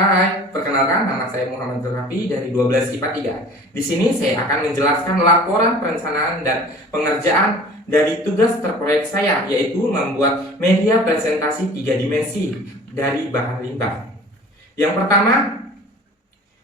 Hai, perkenalkan nama saya Muhammad Zulrafi dari 12 IPA 3. Di sini saya akan menjelaskan laporan perencanaan dan pengerjaan dari tugas terproyek saya, yaitu membuat media presentasi 3 dimensi dari bahan limbah. Yang pertama,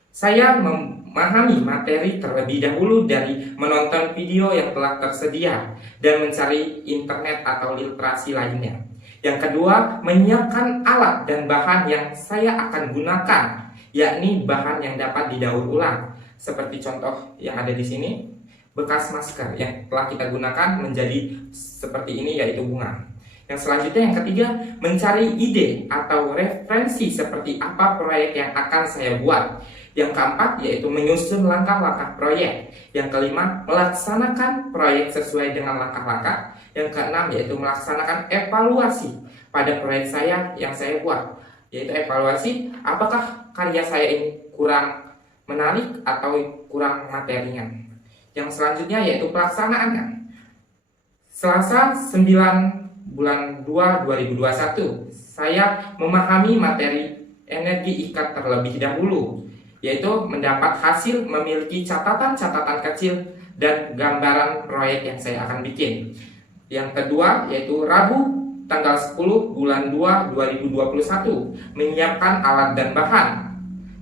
saya memahami materi terlebih dahulu dari menonton video yang telah tersedia dan mencari internet atau literasi lainnya. Yang kedua, menyiapkan alat dan bahan yang saya akan gunakan, yakni bahan yang dapat didaur ulang. Seperti contoh yang ada di sini, bekas masker yang telah kita gunakan menjadi seperti ini, yaitu bunga. Yang selanjutnya, yang ketiga, mencari ide atau referensi seperti apa proyek yang akan saya buat. Yang keempat, yaitu menyusun langkah-langkah proyek. Yang kelima, melaksanakan proyek sesuai dengan langkah-langkah. Yang keenam, yaitu melaksanakan evaluasi pada proyek saya yang saya buat, yaitu evaluasi apakah karya saya ini kurang menarik atau kurang materinya. Yang selanjutnya yaitu pelaksanaannya. Selasa 9 bulan 2 2021, saya memahami materi energi ikat terlebih dahulu, yaitu mendapat hasil memiliki catatan-catatan kecil dan gambaran proyek yang saya akan bikin. Yang kedua yaitu Rabu tanggal 10 bulan 2 2021, menyiapkan alat dan bahan,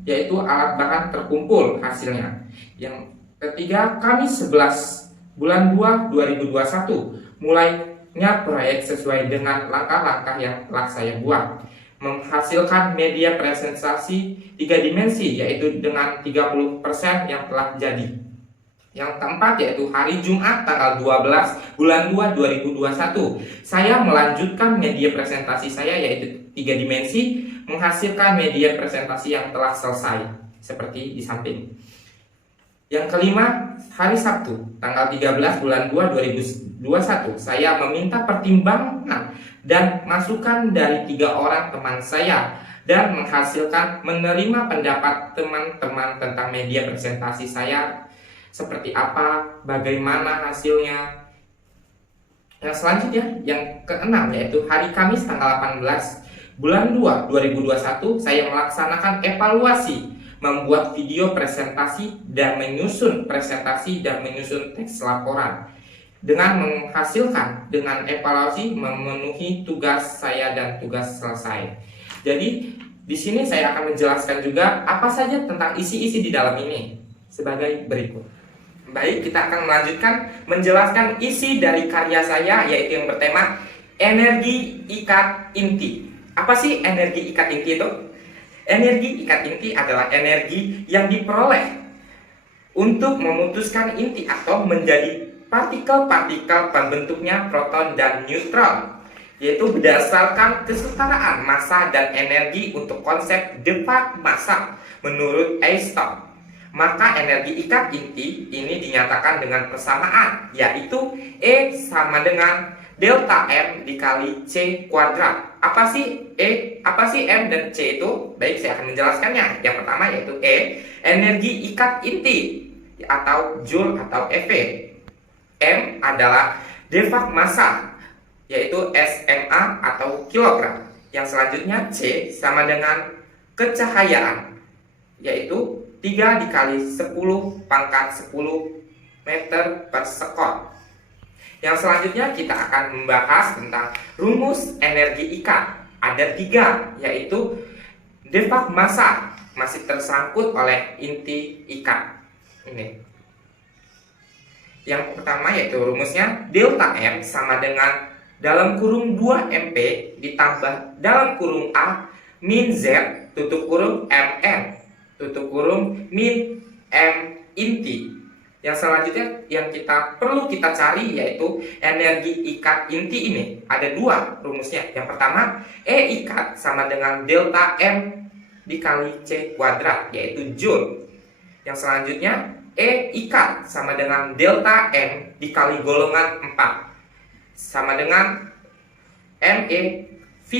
yaitu alat bahan terkumpul hasilnya. Yang ketiga, Kamis 11 bulan 2 2021, mulainya proyek sesuai dengan langkah-langkah yang telah saya buat, menghasilkan media presentasi 3 dimensi, yaitu dengan 30% yang telah jadi. Yang keempat yaitu hari Jumat tanggal 12 bulan 2 2021, saya melanjutkan media presentasi saya, yaitu 3 dimensi, menghasilkan media presentasi yang telah selesai seperti di samping. Yang kelima, hari Sabtu tanggal 13 bulan 2 2021, saya meminta pertimbangan dan masukan dari 3 orang teman saya dan menghasilkan menerima pendapat teman-teman tentang media presentasi saya seperti apa, bagaimana hasilnya. Yang selanjutnya, yang keenam yaitu hari Kamis tanggal 18 bulan 2 2021, saya melaksanakan evaluasi, membuat video presentasi dan menyusun presentasi dan menyusun teks laporan. Dengan menghasilkan, dengan evaluasi memenuhi tugas saya dan tugas selesai. Jadi di sini saya akan menjelaskan juga apa saja tentang isi-isi di dalam ini sebagai berikut. Baik, kita akan melanjutkan menjelaskan isi dari karya saya, yaitu yang bertema energi ikat inti. Apa sih energi ikat inti itu? Energi ikat inti adalah energi yang diperoleh untuk memutuskan inti atom menjadi partikel-partikel pembentuknya proton dan neutron, yaitu berdasarkan kesetaraan massa dan energi untuk konsep de Vach massa menurut Einstein. Maka energi ikat inti ini dinyatakan dengan persamaan, yaitu E sama dengan delta M dikali C kuadrat. Apa sih E, apa sih M dan C itu? Baik, saya akan menjelaskannya. Yang pertama yaitu E, energi ikat inti atau Joule atau eV. M adalah de Vach massa, yaitu SMA atau kilogram. Yang selanjutnya C sama dengan kecahayaan, yaitu 3 dikali 10 pangkat 10 meter per sekon. Yang selanjutnya kita akan membahas tentang rumus energi ikat. Ada 3, yaitu de Vach massa masih tersangkut oleh inti ikat ini. Yang pertama yaitu rumusnya delta M sama dengan dalam kurung 2 MP ditambah dalam kurung A min Z tutup kurung MN tutup kurung min M inti. Yang selanjutnya yang perlu kita cari yaitu energi ikat inti ini. Ada 2 rumusnya. Yang pertama, E ikat sama dengan delta M dikali C kuadrat, yaitu Joule. Yang selanjutnya, E ikat sama dengan delta M dikali golongan 4 sama dengan MeV.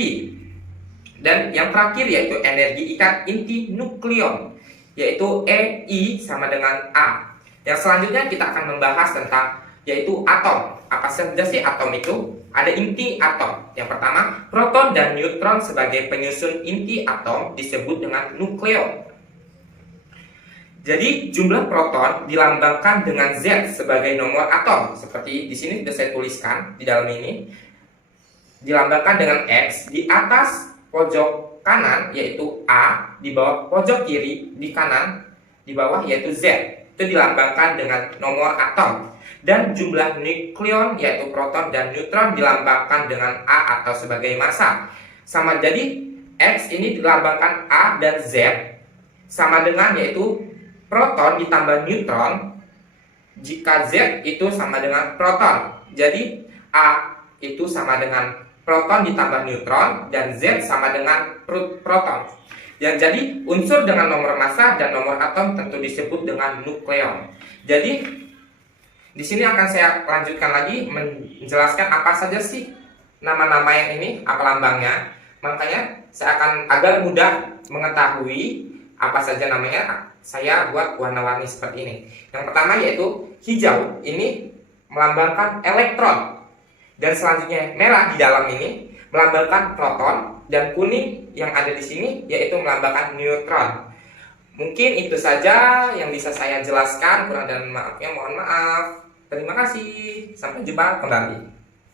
Dan yang terakhir yaitu energi ikat inti nukleon, yaitu EI sama dengan A. Yang selanjutnya kita akan membahas tentang yaitu atom. Apa saja sih atom itu? ada inti atom. Yang pertama, proton dan neutron sebagai penyusun inti atom disebut dengan nukleon. Jadi jumlah proton dilambangkan dengan Z sebagai nomor atom. Seperti di sini sudah saya tuliskan di dalam ini. Dilambangkan dengan X di atas pojok kanan yaitu A, di bawah pojok kiri di kanan, di bawah yaitu Z. Itu dilambangkan dengan nomor atom. Dan jumlah nukleon yaitu proton dan neutron dilambangkan dengan A atau sebagai massa. Sama, jadi X ini dilambangkan A dan Z sama dengan yaitu proton ditambah neutron, jika Z itu sama dengan proton. Jadi A itu sama dengan proton ditambah neutron dan Z sama dengan proton. Ya, jadi unsur dengan nomor massa dan nomor atom tentu disebut dengan nukleon. Jadi di sini akan saya lanjutkan lagi menjelaskan apa saja sih nama-nama yang ini, apa lambangnya. Makanya saya akan agar mudah mengetahui apa saja namanya, saya buat warna-warni seperti ini. Yang pertama yaitu hijau, ini melambangkan elektron. Dan selanjutnya merah di dalam ini melambangkan proton, dan kuning yang ada di sini yaitu melambangkan neutron. Mungkin itu saja yang bisa saya jelaskan, kurang dan maafnya mohon maaf. Terima kasih, sampai jumpa kembali.